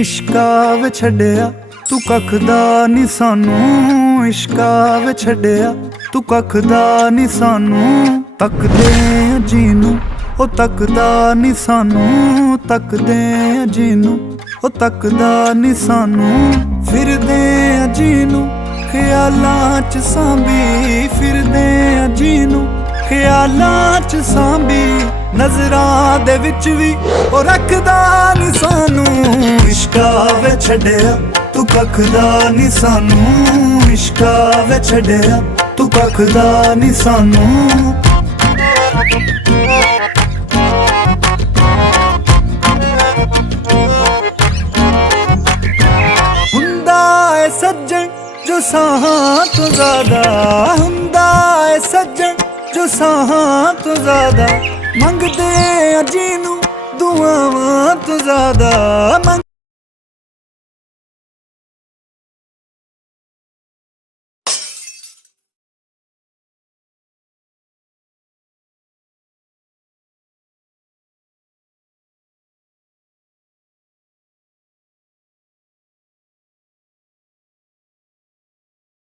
इश्का वे छड्डिया तू कखदा नी सानू, इश्का वे छड्डिया तू कखदा नी सानू। तकदे आ जीनू ओ तकदा नी सानू, तकदे आ जीनू ओ तकदा नी सानू। फिरदे आ जीनू ख्यालां च सांभी, फिरदे आ जीनू ख्यालां च सांभी। नजरां दे विच भी ओ रखदा नी सानू। इश्का वे छड्डिया तू कखदा नी सानू, इश्का वे छड्डिया तू कखदा नी सानू। हुंदा है सज्जन जो साहां तो ज्यादा, हुंदा है सज्जन जो साहां तो ज्यादा। मंगदे आ जीनू दुआवां तो ज्यादा,